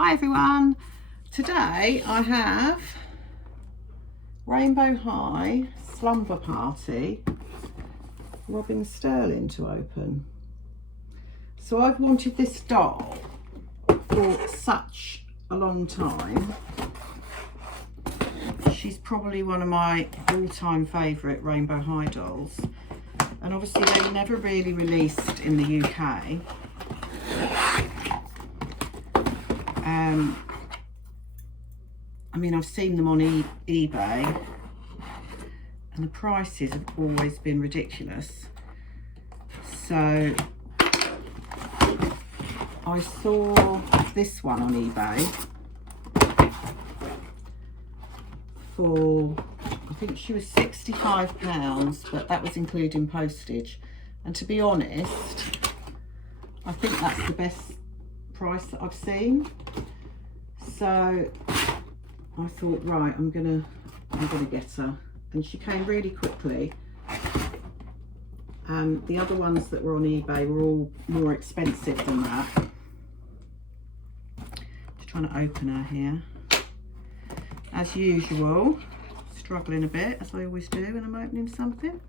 Hi everyone, today I have Rainbow High Slumber Party Robin Sterling to open. So I've wanted this doll for such a long time. She's probably one of my all-time favourite Rainbow High dolls, and obviously they were never really released in the UK. I mean, I've seen them on eBay and the prices have always been ridiculous. So I saw this one on eBay for, I think she was £65, but that was including postage. And to be honest, I think that's the best price that I've seen. So I thought, right, I'm gonna get her, and she came really quickly. The other ones that were on eBay were all more expensive than that. Just trying to open her here, as usual, struggling a bit, as I always do when I'm opening something.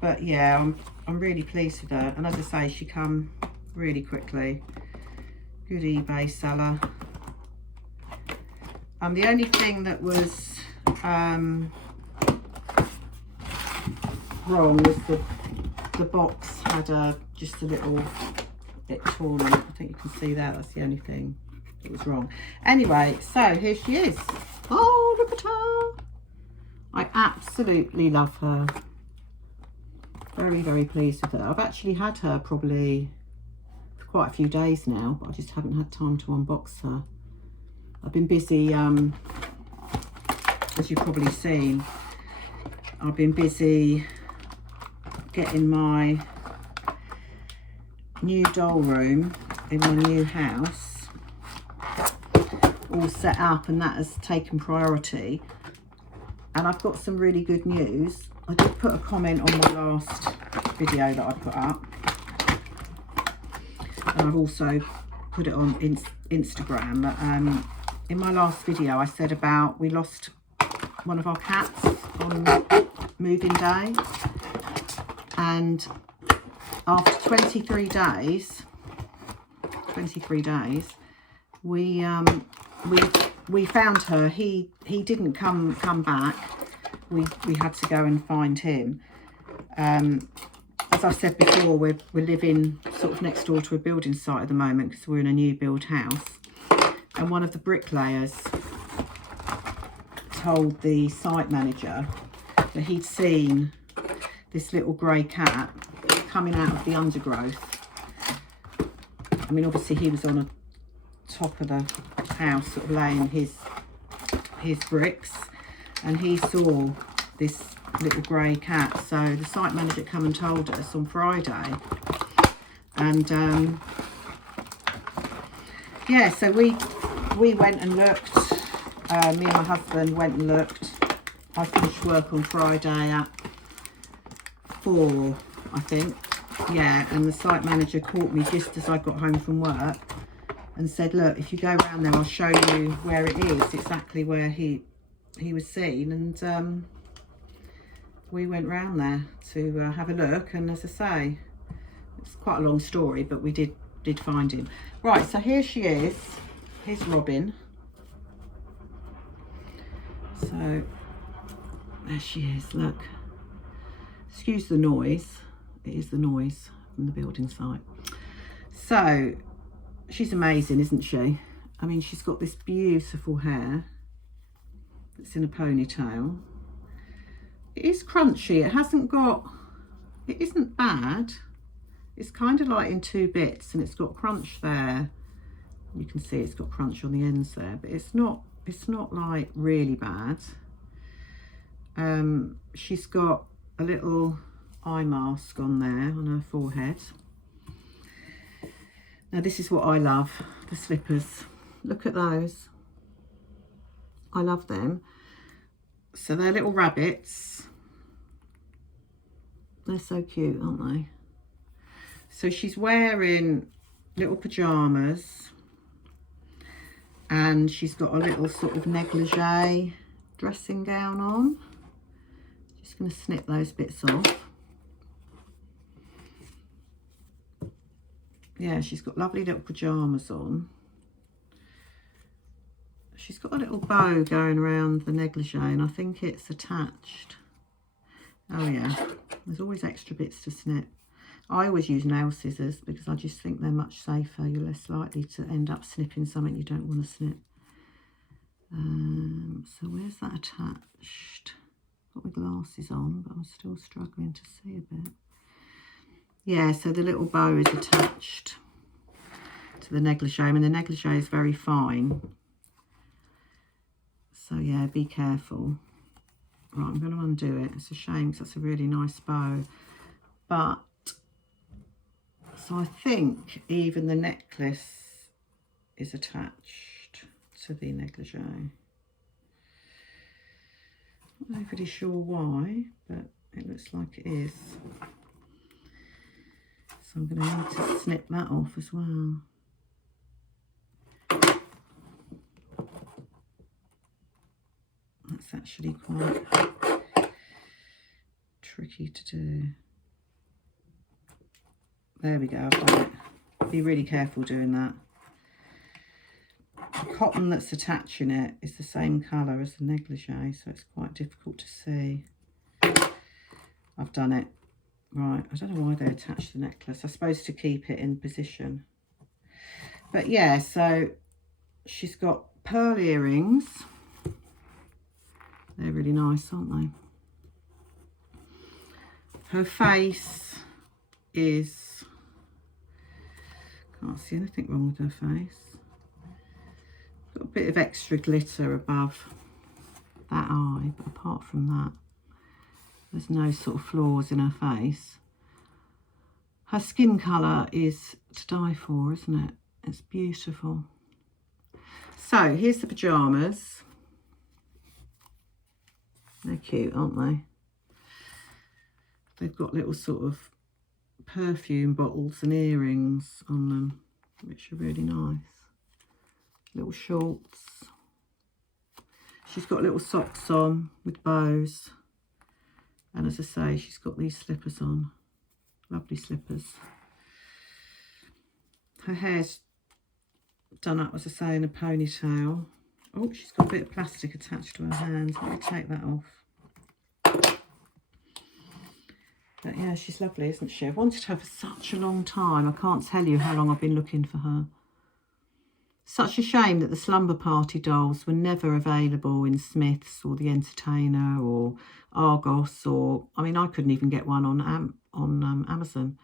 But yeah, I'm really pleased with her, and as I say, she come really quickly. Good eBay seller. The only thing that was wrong was the box had just a little bit torn on it. I think you can see that. That's the only thing that was wrong. Anyway, so here she is. Oh, look at her. I absolutely love her. Very, very pleased with her. I've actually had her probably for quite a few days now, but I just haven't had time to unbox her. I've been busy, as you've probably seen, I've been busy getting my new doll room in my new house all set up, and that has taken priority. And I've got some really good news. I did put a comment on my last video that I put up, and I've also put it on Instagram, but in my last video I said about we lost one of our cats on moving day, and after 23 days we found her. He didn't come back. We had to go and find him. As I said before, we're living sort of next door to a building site at the moment because we're in a new build house. And one of the bricklayers told the site manager that he'd seen this little grey cat coming out of the undergrowth. I mean, obviously he was on a top of the house, sort of laying his bricks, and he saw this little grey cat. So the site manager come and told us on Friday, and yeah, so we went and looked. Me and my husband went and looked. I finished work on Friday at 4, I think. Yeah, and the site manager caught me just as I got home from work and said, look, if you go around there, I'll show you where it is, exactly where he was seen. And we went round there to have a look, and as I say, it's quite a long story, but we did find him. Right, so here she is. Here's Robin. So there she is, look. Excuse the noise. It is the noise from the building site. So she's amazing, isn't she? I mean, she's got this beautiful hair that's in a ponytail. It is crunchy. It isn't bad. It's kind of like in 2 bits, and it's got crunch there. You can see it's got crunch on the ends there, but it's not like really bad. She's got a little eye mask on there on her forehead. Now this is what I love, the slippers. Look at those. I love them. So they're little rabbits. They're so cute, aren't they? So she's wearing little pajamas And she's got a little sort of negligee dressing gown on. Just going to snip those bits off. Yeah, she's got lovely little pyjamas on. She's got a little bow going around the negligee, and I think it's attached. Oh yeah, there's always extra bits to snip. I always use nail scissors because I just think they're much safer. You're less likely to end up snipping something you don't want to snip. So where's that attached? Got my glasses on, but I'm still struggling to see a bit. Yeah, so the little bow is attached to the negligee. I mean, the negligee is very fine. So yeah, be careful. Right, I'm going to undo it. It's a shame because that's a really nice bow. But, so I think even the necklace is attached to the negligee. Not really sure why, but it looks like it is. So I'm going to need to snip that off as well. That's actually quite tricky to do. There we go, I've got it. Be really careful doing that. The cotton that's attaching it is the same colour as the negligee, so it's quite difficult to see. I've done it. Right, I don't know why they attached the necklace. I suppose to keep it in position. But yeah, so she's got pearl earrings. They're really nice, aren't they? Her face is... Can't see anything wrong with her face. Got a bit of extra glitter above that eye, but apart from that, there's no sort of flaws in her face. Her skin colour is to die for, isn't it? It's beautiful. So here's the pyjamas. They're cute, aren't they? They've got little sort of perfume bottles and earrings on them, which are really nice. Little shorts. She's got little socks on with bows. And as I say, she's got these slippers on. Lovely slippers. Her hair's done up, as I say, in a ponytail. Oh, she's got a bit of plastic attached to her hands. Let me take that off. But yeah, she's lovely, isn't she? I've wanted her for such a long time. I can't tell you how long I've been looking for her. Such a shame that the Slumber Party dolls were never available in Smith's or The Entertainer or Argos, or I mean, I couldn't even get one on Amazon.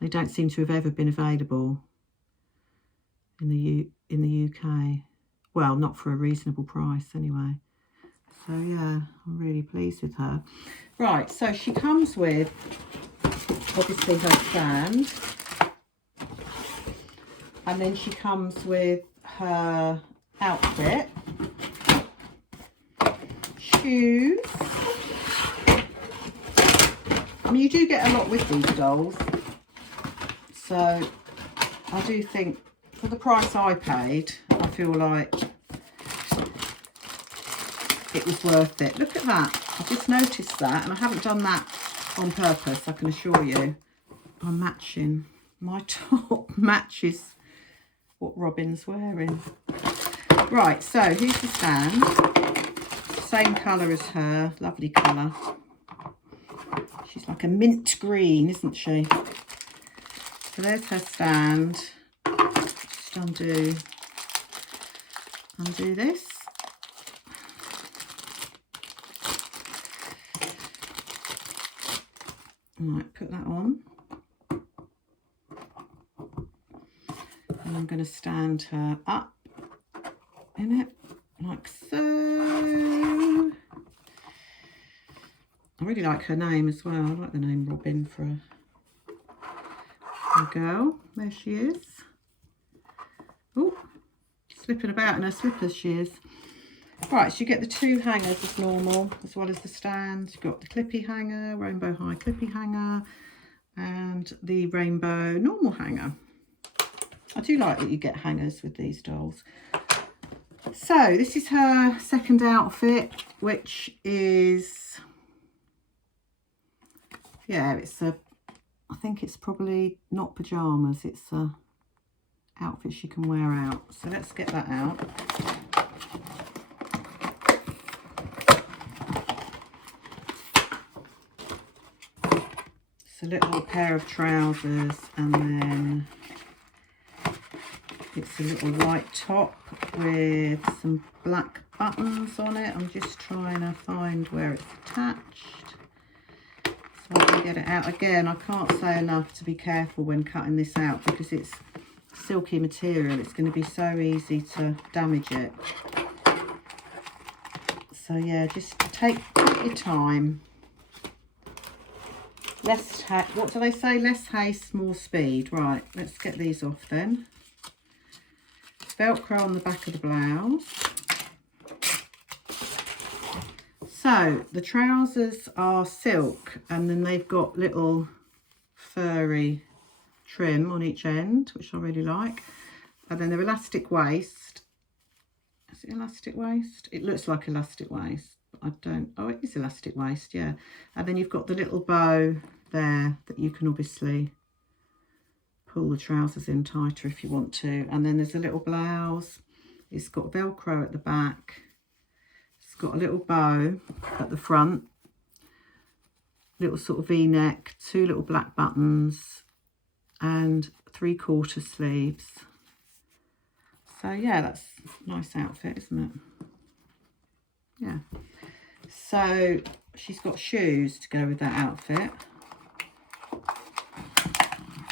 They don't seem to have ever been available in the UK. Well, not for a reasonable price anyway. So yeah, I'm really pleased with her. Right, so she comes with obviously her stand. And then she comes with her outfit, shoes. I mean, you do get a lot with these dolls. So I do think for the price I paid, I feel like it was worth it. Look at that. I just noticed that, and I haven't done that on purpose, I can assure you. I'm matching. My top matches what Robin's wearing. Right, so here's the stand. Same colour as her, lovely colour. She's like a mint green, isn't she? So there's her stand. Just undo this. Right, put that on. And I'm going to stand her up in it, like so. I really like her name as well. I like the name Robin for a girl. There she is. Oh, slipping about in her slippers she is. Right, so you get the two hangers as normal, as well as the stand. You've got the clippy hanger, rainbow high clippy hanger, and the rainbow normal hanger. I do like that you get hangers with these dolls. So this is her second outfit, which is, yeah, it's a, I think it's probably not pyjamas, it's a outfit she can wear out. So let's get that out. It's a little pair of trousers, and then it's a little white top with some black buttons on it. I'm just trying to find where it's attached so I can get it out. Again, I can't say enough to be careful when cutting this out because it's silky material. It's going to be so easy to damage it. So yeah, just take your time. What do they say? Less haste, more speed. Right, let's get these off then. Velcro on the back of the blouse. So the trousers are silk, and then they've got little furry trim on each end, which I really like. And then they're elastic waist. Is it elastic waist? It looks like elastic waist. I don't, oh, it is elastic waist, yeah. And then you've got the little bow there that you can obviously pull the trousers in tighter if you want to. And then there's a little blouse. It's got Velcro at the back. It's got a little bow at the front. Little sort of V-neck, 2 little black buttons and 3/4 sleeves. So yeah, that's a nice outfit, isn't it? Yeah. So she's got shoes to go with that outfit,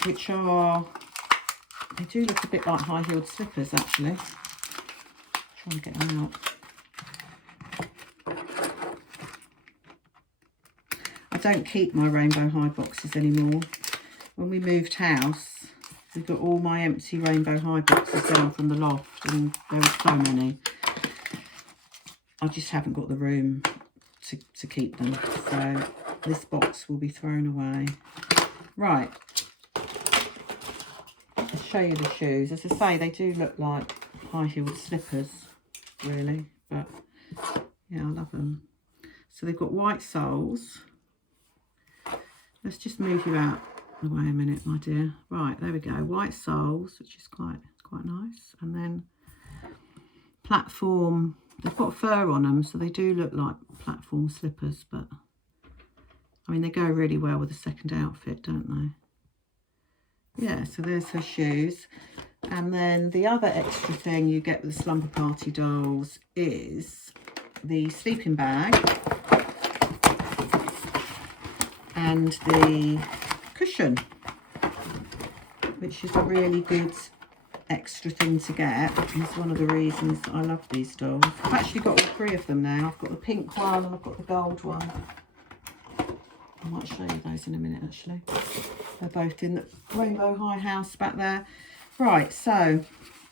which are, they do look a bit like high-heeled slippers actually. Try and get them out. I don't keep my rainbow high boxes anymore. When we moved house, we got all my empty rainbow high boxes down from the loft, and there were so many. I just haven't got the room to keep them, so this box will be thrown away. Right, I'll show you the shoes. As I say, they do look like high-heeled slippers, really, but yeah, I love them. So they've got white soles. Let's just move you out of the way a minute, my dear. Right, there we go. White soles, which is quite nice, and then platform. They've got fur on them, so they do look like platform slippers, but I mean, they go really well with the second outfit, don't they? Yeah, so there's her shoes. And then the other extra thing you get with the Slumber Party dolls is the sleeping bag and the cushion, which is a really good extra thing to get. It's one of the reasons I love these dolls. I've actually got all 3 of them now. I've got the pink one and I've got the gold one. I might show you those in a minute actually. They're both in the Rainbow High house back there. Right, so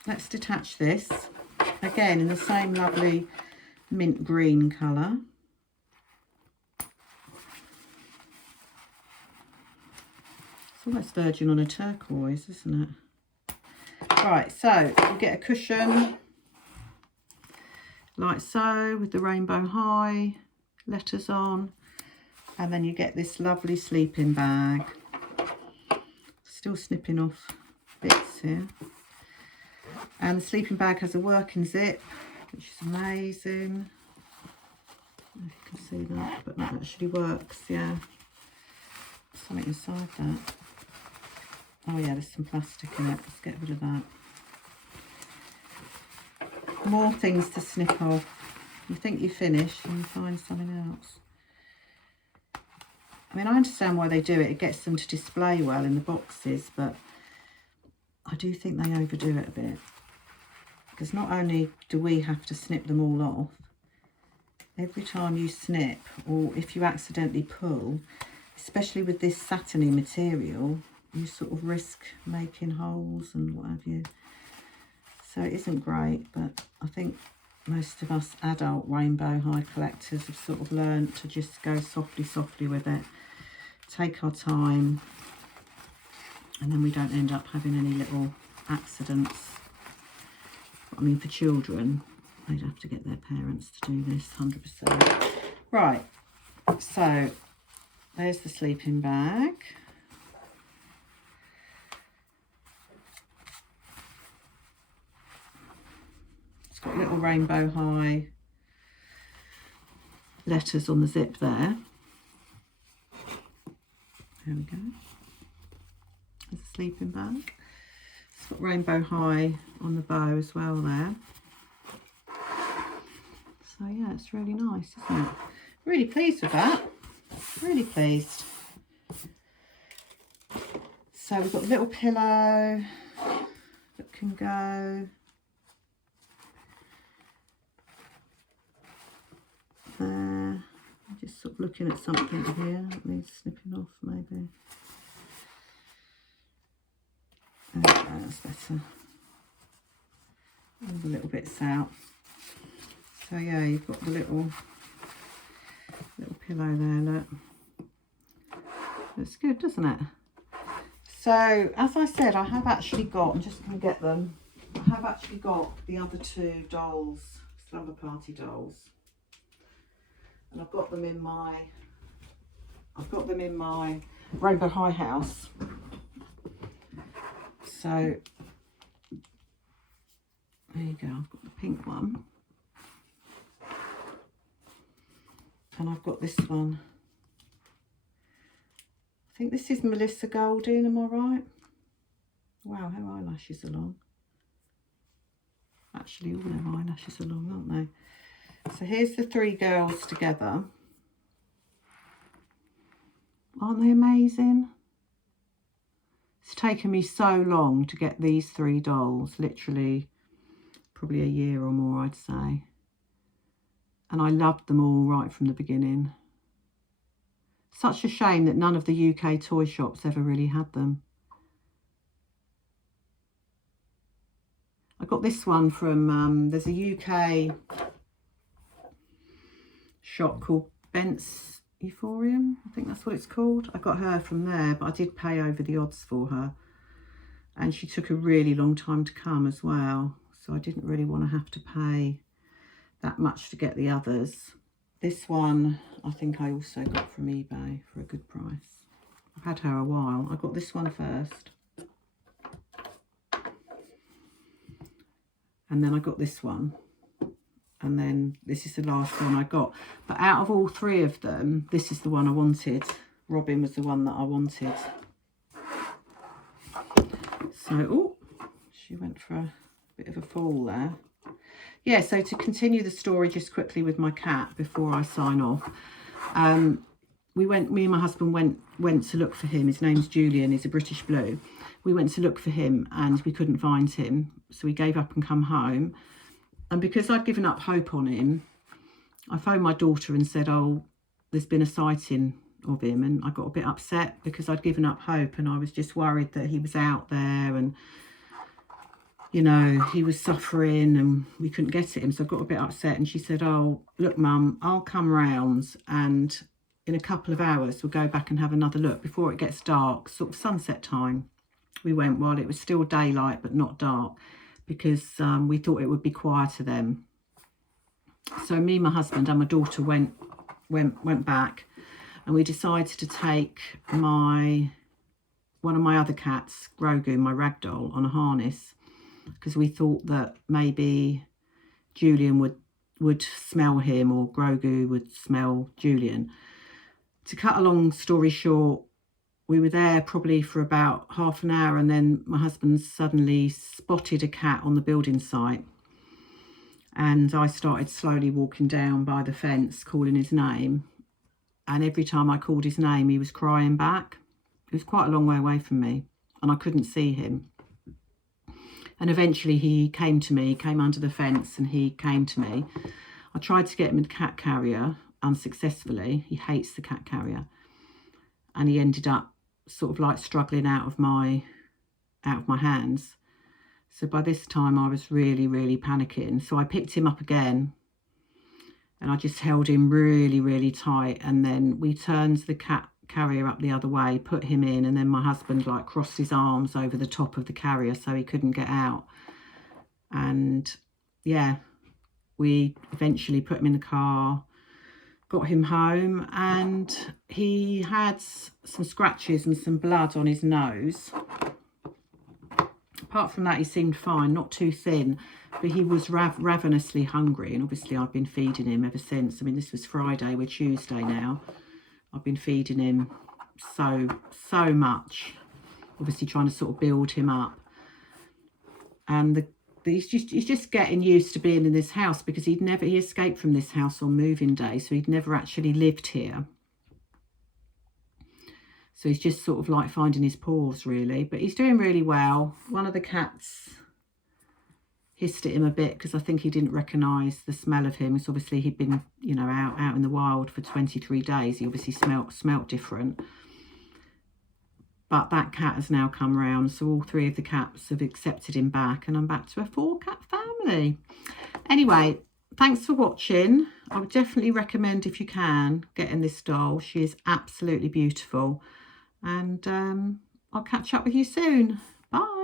let's detach this. Again, in the same lovely mint green colour. It's almost verging on a turquoise, isn't it? Right, so you get a cushion like so with the Rainbow High letters on, and then you get this lovely sleeping bag. Still snipping off bits here. And the sleeping bag has a working zip, which is amazing. I don't know if you can see that, but that actually works, yeah. Something inside that. Oh yeah, there's some plastic in it. Let's get rid of that. More things to snip off. You think you're finished and you find something else. I mean, I understand why they do it. It gets them to display well in the boxes, but I do think they overdo it a bit. Because not only do we have to snip them all off, every time you snip, or if you accidentally pull, especially with this satiny material, you sort of risk making holes and what have you. So it isn't great, but I think most of us adult Rainbow High collectors have sort of learned to just go softly with it, take our time, and then we don't end up having any little accidents. I mean, for children, they'd have to get their parents to do this, 100%. Right, so there's the sleeping bag. It's got little rainbow high letters on the zip there. There we go. There's a sleeping bag. It's got rainbow high on the bow as well there. So yeah, it's really nice, isn't it? Really pleased with that. Really pleased. So we've got a little pillow that can go there. I'm just sort of looking at something here that needs snipping off maybe. There we go, that's better. All the little bits out. So yeah, you've got the little pillow there, look. Looks good, doesn't it? So, as I said, I have actually got, I'm just going to get them, I have actually got the other two dolls, Slumber Party dolls. And I've got them in my Rainbow High house. So, there you go, I've got the pink one. And I've got this one. I think this is Melissa Golding, am I right? Wow, her eyelashes are long. Actually, all their eyelashes are long, aren't they? So here's the three girls together. Aren't they amazing? It's taken me so long to get these three dolls, literally probably a year or more, I'd say. And I loved them all right from the beginning. Such a shame that none of the UK toy shops ever really had them. I got this one from, there's a UK shop called Bent's Euphorium, I think that's what it's called. I got her from there, but I did pay over the odds for her. And she took a really long time to come as well. So I didn't really want to have to pay that much to get the others. This one I think I also got from eBay for a good price. I've had her a while. I got this one first. And then I got this one. And then this is the last one I got. But out of all three of them, this is the one I wanted. Robin was the one that I wanted. So, oh, she went for a bit of a fall there. Yeah, so to continue the story just quickly with my cat before I sign off. Me and my husband went to look for him. His name's Julian, he's a British Blue. We went to look for him and we couldn't find him. So we gave up and come home. And because I'd given up hope on him, I phoned my daughter and said, oh, there's been a sighting of him. And I got a bit upset because I'd given up hope and I was just worried that he was out there and, you know, he was suffering and we couldn't get at him. So I got a bit upset and she said, oh, look, Mum, I'll come round and in a couple of hours we'll go back and have another look before it gets dark, sort of sunset time. We went while it was still daylight but not dark because we thought it would be quieter then. So me, my husband and my daughter went back and we decided to take one of my other cats, Grogu, my ragdoll, on a harness because we thought that maybe Julian would smell him or Grogu would smell Julian. To cut a long story short, we were there probably for about half an hour and then my husband suddenly spotted a cat on the building site and I started slowly walking down by the fence calling his name, and every time I called his name he was crying back. It was quite a long way away from me and I couldn't see him. And eventually he came to me, came under the fence and he came to me. I tried to get him in the cat carrier unsuccessfully. He hates the cat carrier. And he ended up sort of like struggling out of my hands. So by this time I was really, really panicking. So I picked him up again and I just held him really, really tight. And then we turned the cat carrier up the other way, put him in, and then my husband like crossed his arms over the top of the carrier so he couldn't get out. And yeah, we eventually put him in the car, got him home, and he had some scratches and some blood on his nose. Apart from that, he seemed fine, not too thin, but he was ravenously hungry, and obviously I've been feeding him ever since. I mean, this was Friday, we're Tuesday now. I've been feeding him so much, obviously trying to sort of build him up. And he's just getting used to being in this house, because he escaped from this house on moving day, so he'd never actually lived here. So he's just sort of like finding his paws, really. But he's doing really well. One of the cats hissed at him a bit because I think he didn't recognise the smell of him. Because obviously he'd been, you know, out in the wild for 23 days. He obviously smelt different. But that cat has now come round. So all 3 of the cats have accepted him back. And I'm back to a 4-cat family. Anyway, thanks for watching. I would definitely recommend, if you can, getting this doll. She is absolutely beautiful. And I'll catch up with you soon. Bye.